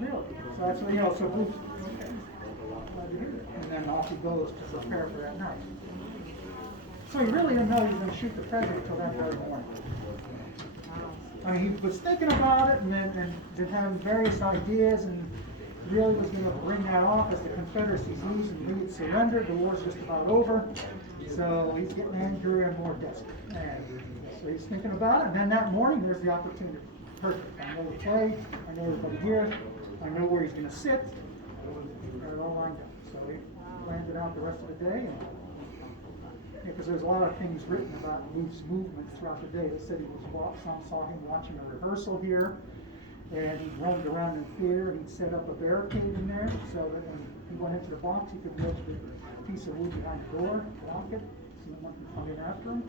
really. So that's what, so Booth, and then off he goes to prepare for that night. So he really didn't know he was going to shoot the president until that very morning. I mean, he was thinking about it and then having various ideas and really was going to bring that off as the Confederacy's losing. Lee had surrendered. The war's just about over. So he's getting angrier and more desperate. And so he's thinking about it. And then that morning, there's the opportunity. Perfect. I know the play. I know everybody here. I know where he's going to sit. Got it all lined up. So he planned it out the rest of the day. Because there's a lot of things written about Booth's movements throughout the day. They said some saw him watching a rehearsal here. And he roamed around in the theater, and he'd set up a barricade in there so that when he went into the box, he could wedge the piece of wood behind the door, lock it, so that nothing could come in after him.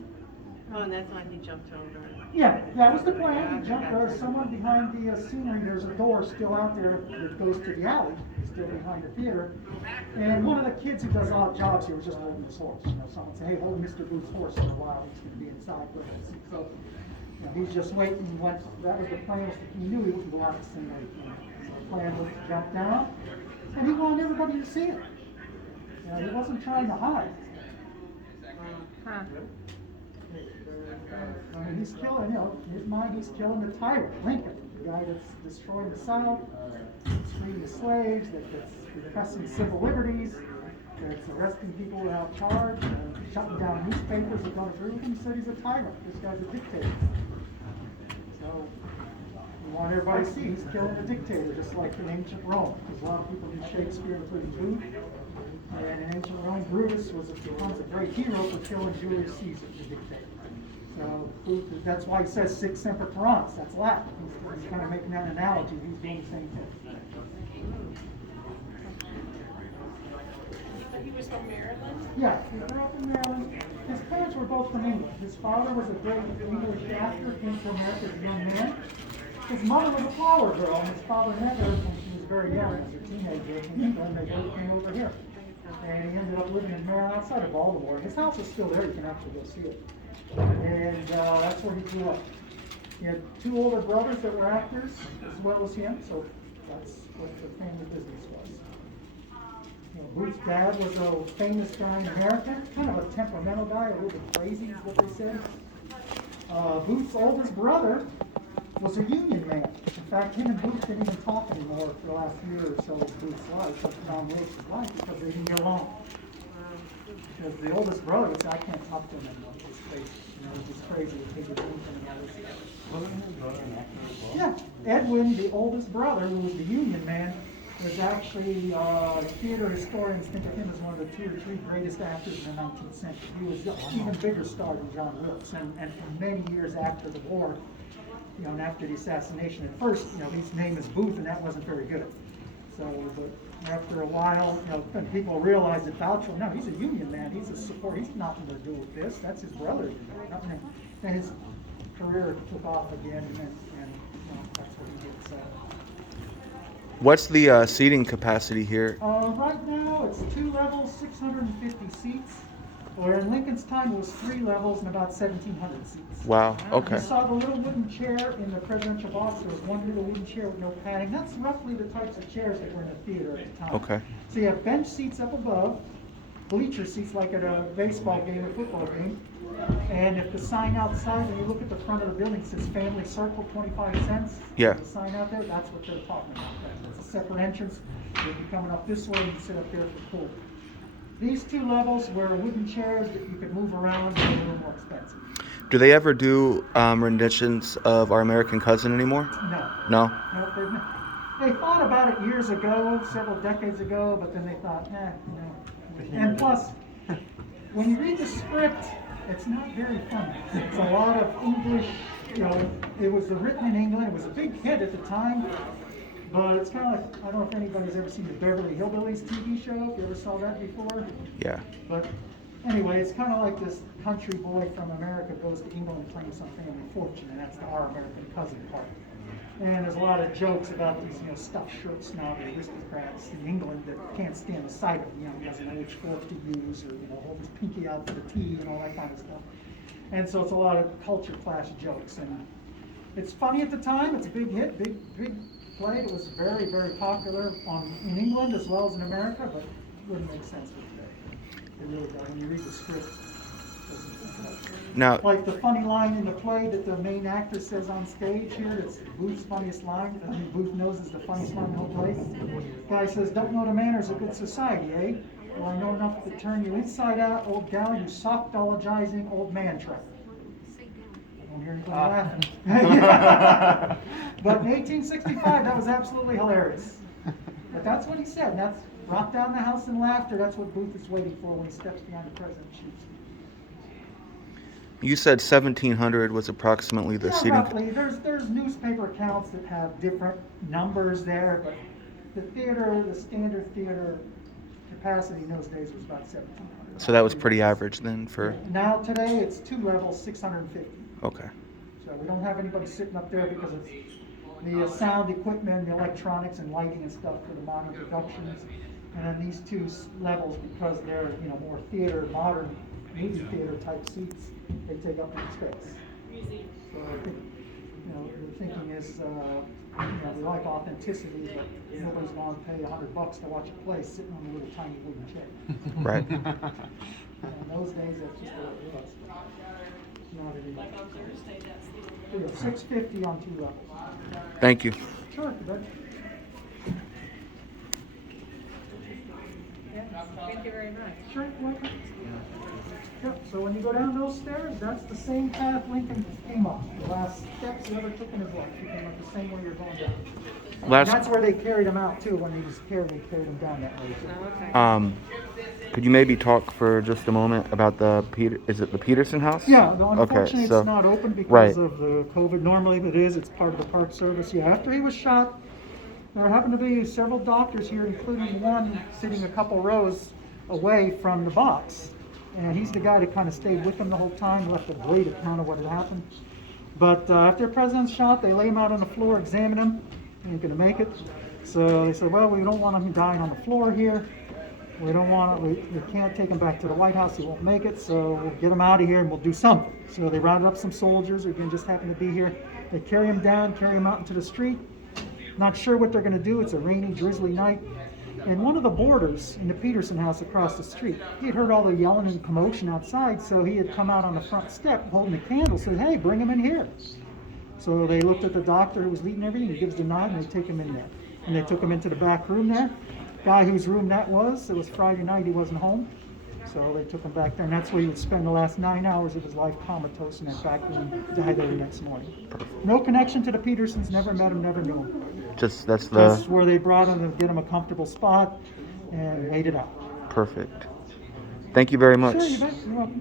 Oh, and that's why he jumped over. Yeah, that was the plan. He jumped over. Someone behind the scenery, there's a door still out there that goes to the alley, still behind the theater. And one of the kids who does odd jobs here was just holding his horse. Someone said, hey, hold Mr. Booth's horse for a while. He's going to be inside with us. So, he's just waiting. That was the plan. He knew he wouldn't go out the same way. So the plan was to jump down, and he wanted everybody to see it. He wasn't trying to hide. I mean, he's killing, in his mind, he's killing the tyrant, Lincoln, the guy that's destroying the South, that's freeing the slaves, that's repressing civil liberties, that's arresting people without charge, shutting down newspapers that don't agree with him. He said he's a tyrant. This guy's a dictator. So we want everybody to see he's killing a dictator, just like in ancient Rome. Because a lot of people knew Shakespeare, including Booth. And in ancient Rome, Brutus becomes a great hero for killing Julius Caesar, the dictator. So Booth, that's why he says Sic Semper Tyrannis. That's Latin. He's kind of making that analogy. He's doing the same thing. He was from Maryland? Yeah, he grew up in Maryland. His parents were both from England. His father was a great English actor, came to America as a young man. His mother was a flower girl, and his father met her when she was very young, as a teenager in England. They both came over here. And he ended up living in Maryland, outside of Baltimore. His house is still there. You can actually go see it. And that's where he grew up. He had two older brothers that were actors, as well as him, so that's what the family business was. Booth's dad was a famous guy in America, kind of a temperamental guy, a little bit crazy is what they said. Booth's oldest brother was a Union man. In fact, him and Booth didn't even talk anymore for the last year or so of Booth's life, of Tom Wilkes' life, because they didn't get along. Because the oldest brother would say, I can't talk to him anymore. He's crazy. He's just crazy with his and all this stuff. Wasn't his brother an actor as well? Yeah, Edwin, the oldest brother, who was the Union man, was actually, theater historians think of him as one of the 2 or 3 greatest actors in the 19th century. He was an even bigger star than John Wilkes, and for many years after the war, and after the assassination. At first, his name is Booth, and that wasn't very good. So, but after a while, when people realized that Boucher, no, he's a Union man, he's a support, he's nothing to do with this, that's his brother. And his career took off again, and that's what he did. So. What's the seating capacity here? Right now, it's 2 levels, 650 seats. Where in Lincoln's time, it was 3 levels and about 1,700 seats. Wow, okay. You saw the little wooden chair in the presidential box. There was one little wooden chair with no padding. That's roughly the types of chairs that were in the theater at the time. Okay. So you have bench seats up above, bleacher seats like at a baseball game or football game. And if the sign outside, when you look at the front of the building, it says Family Circle, 25 cents. Yeah. The sign out there, that's what they're talking about. It's a separate entrance. You'll be coming up this way and you sit up there for cool. These 2 levels were wooden chairs that you could move around and a little more expensive. Do they ever do renditions of Our American Cousin anymore? No. No? No, they thought about it years ago, several decades ago, but then they thought, And plus, when you read the script, it's not very funny. It's a lot of English, it was written in England. It was a big hit at the time. But it's kind of like, I don't know if anybody's ever seen the Beverly Hillbillies TV show, if you ever saw that before. Yeah. But anyway, it's kind of like this country boy from America goes to England and claims some family fortune, and that's the Our American Cousin part. And there's a lot of jokes about these, stuffed shirt snobby aristocrats in England that can't stand the sight of him. He doesn't know which fork to use, or hold his pinky out for the tea and all that kind of stuff. And so it's a lot of culture clash jokes, and it's funny at the time. It's a big hit, big played. It was very, very popular in England as well as in America, but it wouldn't make sense for today. It really does. When you read the script, it doesn't. Now, Like the funny line in the play that the main actor says on stage here, it's Booth's funniest line. I mean, Booth knows is the funniest line in the whole play. Guy says, "Don't know the manners of good society, eh? Well, I know enough to turn you inside out, old gal, you soft-dologizing old man trap." I don't hear anybody laughing. But in 1865, that was absolutely hilarious. But that's what he said. That's brought down the house in laughter. That's what Booth is waiting for when he steps behind the president and shoots. you said 1700 was approximately the Yeah, seating. roughly. There's newspaper accounts that have different numbers there, but the standard theater capacity in those days was about 1,700. So that was pretty average then for. Now today it's 2 levels, 650. Okay. So we don't have anybody sitting up there because of the sound equipment, the electronics and lighting and stuff for the modern productions. And then these 2 levels, because they're more theater, modern movie theater type seats, they take up more space. So I think the thinking is we like authenticity, but nobody's going to pay $100 to watch a play sitting on a little tiny wooden chair. Right. In those days, that's just what it was. Not anymore. Yeah, 650 on 2 levels. Thank you. Sure, but Thank you very much. sure, welcome. Yep, so when you go down those stairs, that's the same path Lincoln came up. The last steps he ever took in his life. He came up the same way you're going down. And that's where they carried him out too. When he was carried, they carried him down that way too. Oh, okay. Could you maybe talk for just a moment about is it the Peterson House? Yeah, unfortunately so, it's not open because right. of the COVID. Normally it is. It's part of the Park Service. Yeah, after he was shot, there happened to be several doctors here, including one sitting a couple rows away from the box. And he's the guy that kind of stayed with him the whole time, left a great account of what had happened. But after the president's shot, they lay him out on the floor, examine him. He ain't gonna make it. So they said, well, we don't want him dying on the floor here. We don't want we can't take him back to the White House. He won't make it. So we'll get him out of here and we'll do something. So they rounded up some soldiers who just happened to be here. They carry him down, carry him out into the street. Not sure what they're gonna do. It's a rainy, drizzly night. And one of the boarders in the Peterson house across the street, he had heard all the yelling and commotion outside, so he had come out on the front step holding a candle, said, hey, bring him in here. So they looked at the doctor who was leading everything, he gives the nod, and they take him in there. And they took him into the back room there. Guy whose room that was, it was Friday night, he wasn't home. So they took him back there, and that's where he would spend the last 9 hours of his life comatose in that back room, died there the next morning. No connection to the Petersons, never met him, never knew him. That's where they brought him to get him a comfortable spot and wait it out. Perfect. Thank you very much. Sure, you bet. You're welcome.